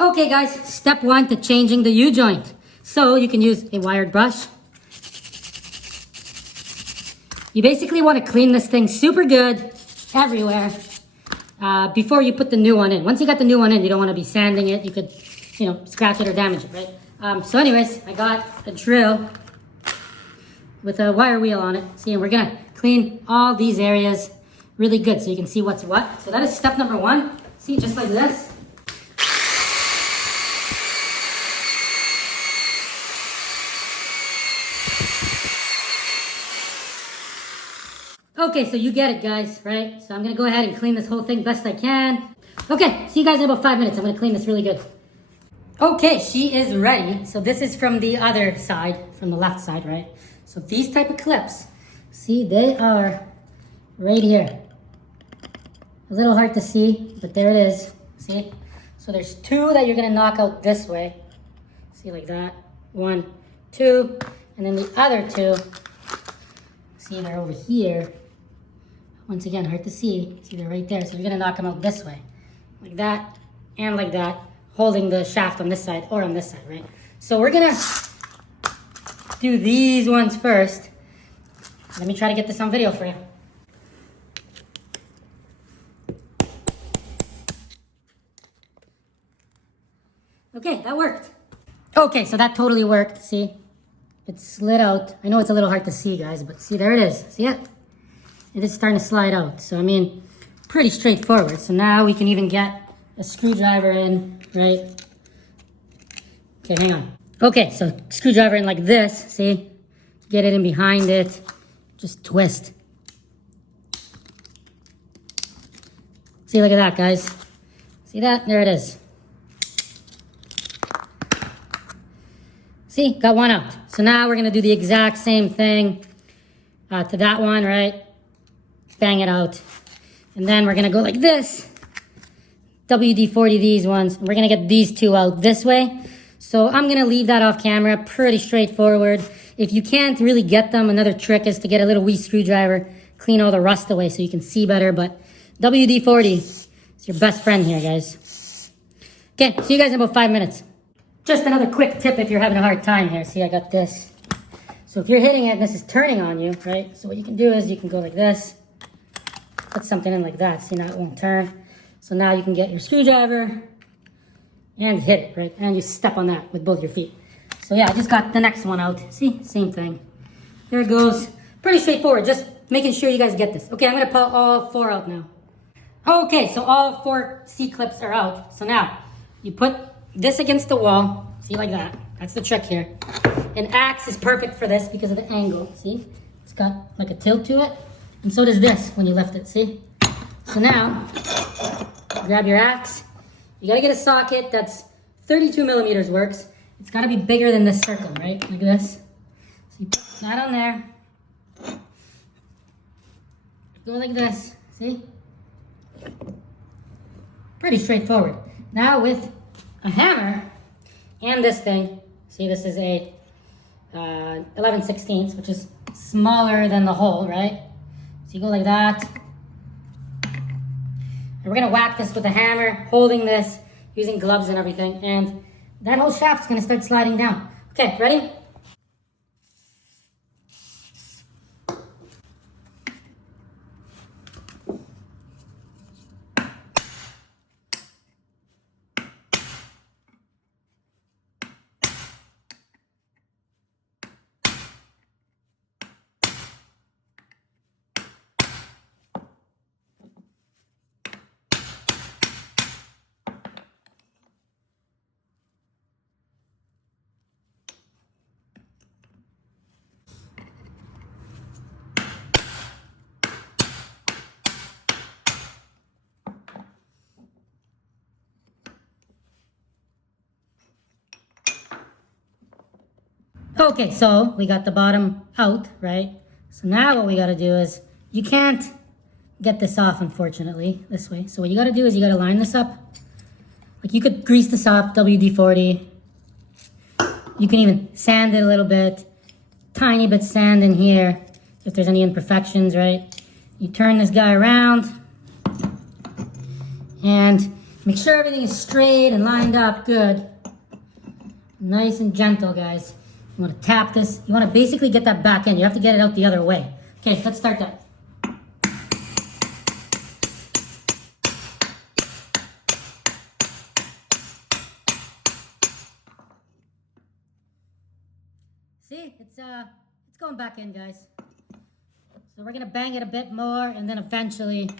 Okay guys, step one to changing the U-joint. So you can use a wired brush. You basically want to clean this thing super good everywhere before you put the new one in. Once you got the new one in, you don't want to be sanding it. You could, scratch it or damage it, right? So anyways, I got a drill with a wire wheel on it. See, and we're gonna clean all these areas really good so you can see what's what. So that is step number one. See, just like this. Okay, so you get it, guys, right? So I'm gonna go ahead and clean this whole thing best I can. Okay, see you guys in about 5 minutes. I'm gonna clean this really good. Okay, she is ready. So this is from the other side, from the left side, right? So these type of clips, see, they are right here. A little hard to see, but there it is, see? So there's two that you're gonna knock out this way. See, like that, 1, 2, and then the other two, see, they're over here. Once again, hard to see. See, they're right there. So you're gonna knock them out this way. Like that, and like that, holding the shaft on this side or on this side, right? So we're gonna do these ones first. Let me try to get this on video for you. Okay, that worked. Okay, so that totally worked, see? It slid out. I know it's a little hard to see, guys, but see, there it is. See it? It is starting to slide out. So, I mean, pretty straightforward. So now we can even get a screwdriver in, right? Okay, hang on. Okay, so screwdriver in like this, see? Get it in behind it. Just twist. See, look at that, guys. See that? There it is. See, got one out. So now we're gonna do the exact same thing to that one, right? Bang it out. And then we're gonna go like this. WD-40 these ones. And we're gonna get these two out this way. So I'm gonna leave that off camera, pretty straightforward. If you can't really get them, another trick is to get a little wee screwdriver, clean all the rust away so you can see better, but WD-40 is your best friend here, guys. Okay, see you guys in about 5 minutes. Just another quick tip if you're having a hard time here. See, I got this. So if you're hitting it and this is turning on you, right? So what you can do is you can go like this, put something in like that. See, now it won't turn. So now you can get your screwdriver and hit it, right? And you step on that with both your feet. So yeah, I just got the next one out. See, same thing. There it goes. Pretty straightforward, just making sure you guys get this. Okay, I'm gonna pull all 4 out now. Okay, so all 4 C-clips are out. So now, you put this against the wall, see, like that. That's the trick here. An axe is perfect for this because of the angle, see? It's got like a tilt to it. And so does this when you lift it, see? So now, grab your axe. You gotta get a socket that's 32 millimeters works. It's gotta be bigger than this circle, right? Like this. So you put that on there. Go like this, see? Pretty straightforward. Now with a hammer and this thing, see, this is a 11/16, which is smaller than the hole, right? So you go like that. And we're gonna whack this with a hammer, holding this, using gloves and everything, and that whole shaft's gonna start sliding down. Okay, ready? Okay, so we got the bottom out, right? So now what we gotta do is, you can't get this off, unfortunately, this way. So what you gotta do is you gotta line this up. Like, you could grease this up, WD-40. You can even sand it a little bit. Tiny bit sand in here, if there's any imperfections, right? You turn this guy around, and Make sure everything is straight and lined up good. Nice and gentle, guys. You want to tap this. You want to basically get that back in. You have to get it out the other way. Okay, let's start that. See, it's going back in, guys. So we're gonna bang it a bit more and then eventually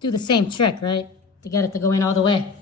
do the same trick, right? To get it to go in all the way.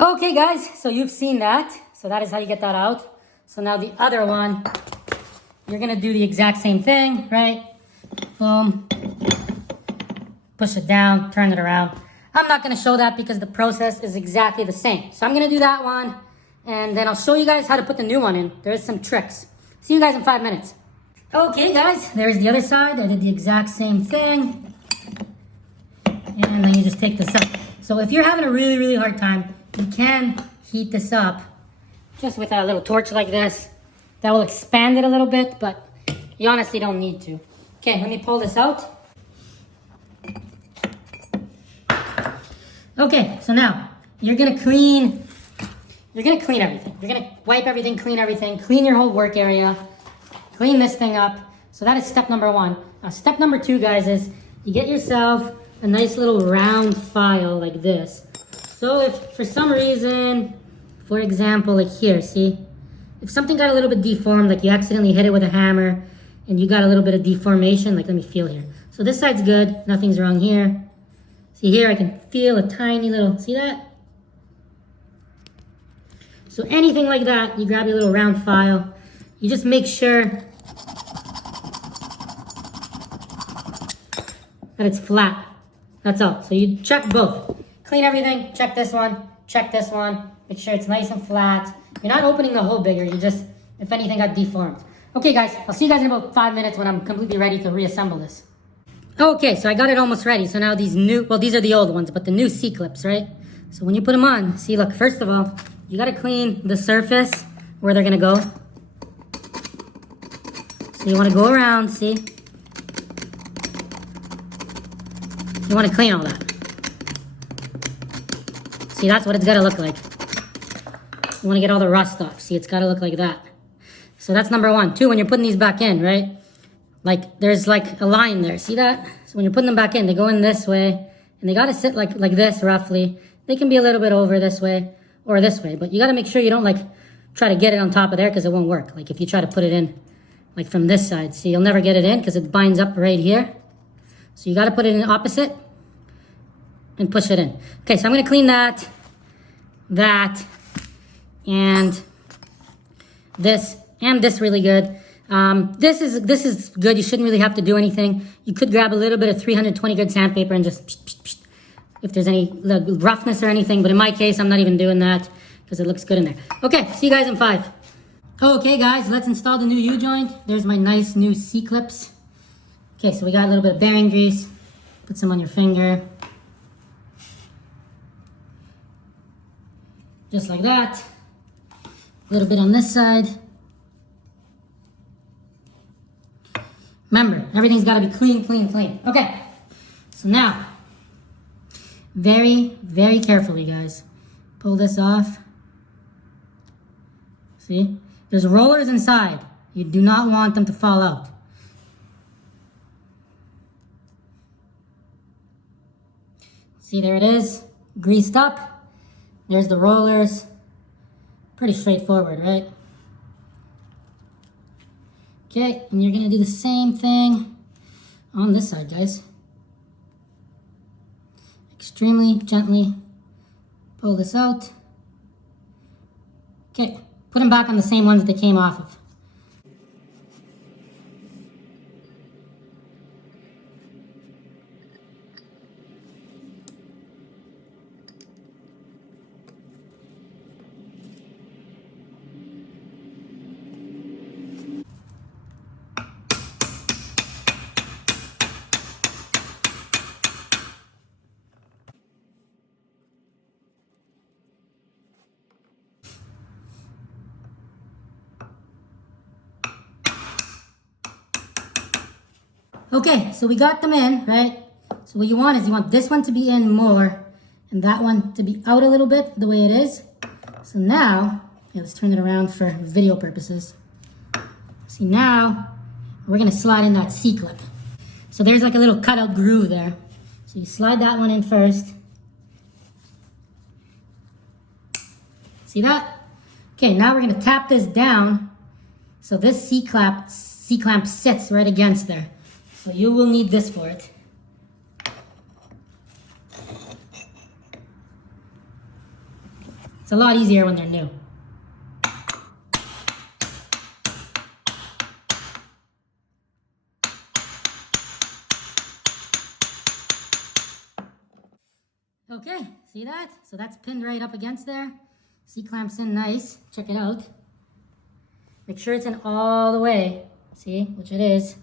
Okay, guys, so you've seen that. So that is how you get that out. So now the other one, you're gonna do the exact same thing, right? Boom. Push it down, turn it around. I'm not gonna show that because the process is exactly the same. So I'm gonna do that one, and then I'll show you guys how to put the new one in. There is some tricks. See you guys in 5 minutes. Okay, guys, there's the other side. I did the exact same thing. And then you just take this up. So if you're having a really, really hard time, you can heat this up just with a little torch like this. That will expand it a little bit, but you honestly don't need to. Okay, let me pull this out. Okay, so now you're gonna clean everything. You're gonna wipe everything, clean your whole work area, clean this thing up. So that is step number 1. Now step number 2, guys, is you get yourself a nice little round file like this. So if for some reason, for example, like here, see? If something got a little bit deformed, like you accidentally hit it with a hammer and you got a little bit of deformation, like let me feel here. So this side's good, nothing's wrong here. See here, I can feel a tiny little, see that? So anything like that, you grab your little round file. You just make sure that it's flat. That's all. So you check both. Clean everything, check this one, make sure it's nice and flat. You're not opening the hole bigger, you just, if anything got deformed. Okay guys, I'll see you guys in about 5 minutes when I'm completely ready to reassemble this. Okay, so I got it almost ready. So now these new, well, these are the old ones, but the new C-clips, right? So when you put them on, see, look, first of all, you gotta clean the surface where they're gonna go. So you wanna go around, see? You wanna clean all that. See, that's what it's gotta look like. You wanna get all the rust off. See, it's gotta look like that. So that's number 1. 2, when you're putting these back in, right? Like, there's like a line there, see that? So when you're putting them back in, they go in this way, and they gotta sit like this roughly. They can be a little bit over this way, or this way, but you gotta make sure you don't like, try to get it on top of there, because it won't work. Like if you try to put it in, like from this side, see, you'll never get it in, because it binds up right here. So you gotta put it in opposite, and push it in. Okay, so I'm gonna clean that, and this really good. This is good. You shouldn't really have to do anything. You could grab a little bit of 320 grit sandpaper and just if there's any roughness or anything. But in my case, I'm not even doing that because it looks good in there. Okay, see you guys in 5. Okay, guys, let's install the new U-joint. There's my nice new C-clips. Okay, so we got a little bit of bearing grease. Put some on your finger. Just like that. A little bit on this side. Remember, everything's got to be clean, clean, clean. Okay, so now, very, very carefully, guys. Pull this off. See? There's rollers inside. You do not want them to fall out. See, there it is, greased up. There's the rollers. Pretty straightforward, right? Okay, and you're gonna do the same thing on this side, guys. Extremely gently pull this out. Okay, put them back on the same ones they came off of. Okay, so we got them in, right? So what you want is you want this one to be in more and that one to be out a little bit the way it is. So now, let's turn it around for video purposes. See, now we're gonna slide in that C-clip. So there's like a little cutout groove there. So you slide that one in first. See that? Okay, now we're gonna tap this down so this C-clamp sits right against there. So you will need this for it. It's a lot easier when they're new. Okay, see that? So that's pinned right up against there. C-clamps in nice. Check it out. Make sure it's in all the way. See, which it is.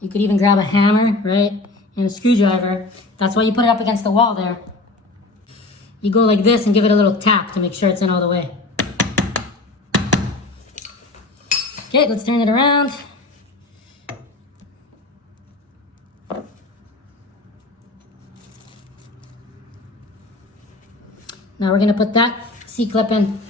You could even grab a hammer, right? And a screwdriver. That's why you put it up against the wall there. You go like this and give it a little tap to make sure it's in all the way. Okay, let's turn it around. Now we're gonna put that C-clip in.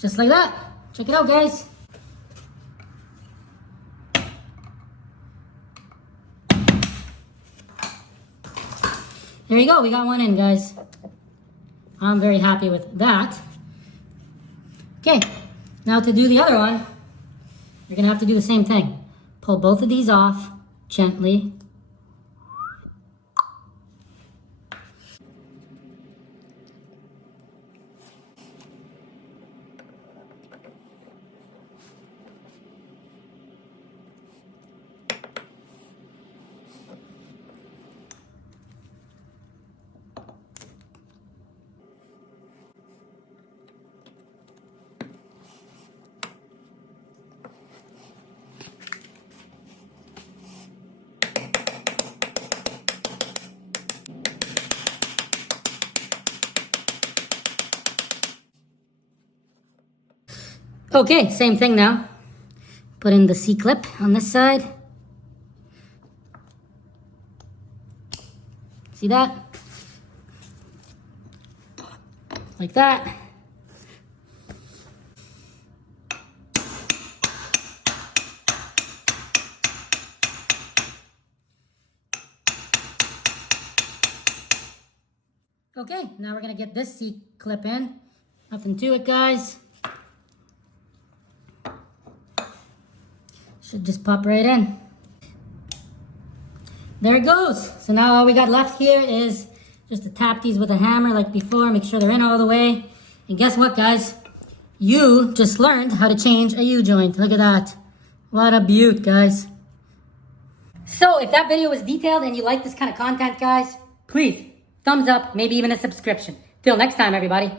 Just like that. Check it out, guys. There you go, we got one in, guys. I'm very happy with that. Okay, now to do the other one, you're gonna have to do the same thing. Pull both of these off gently. Okay, same thing now. Put in the C-clip on this side. See that? Like that. Okay, now we're gonna get this C-clip in. Nothing to it, guys. Should just pop right in. There it goes. So now all we got left here is just to tap these with a hammer like before, make sure they're in all the way. And guess what, guys? You just learned how to change a U-joint. Look at that. What a beaut, guys. So if that video was detailed and you like this kind of content, guys, please thumbs up, maybe even a subscription. Till next time, everybody.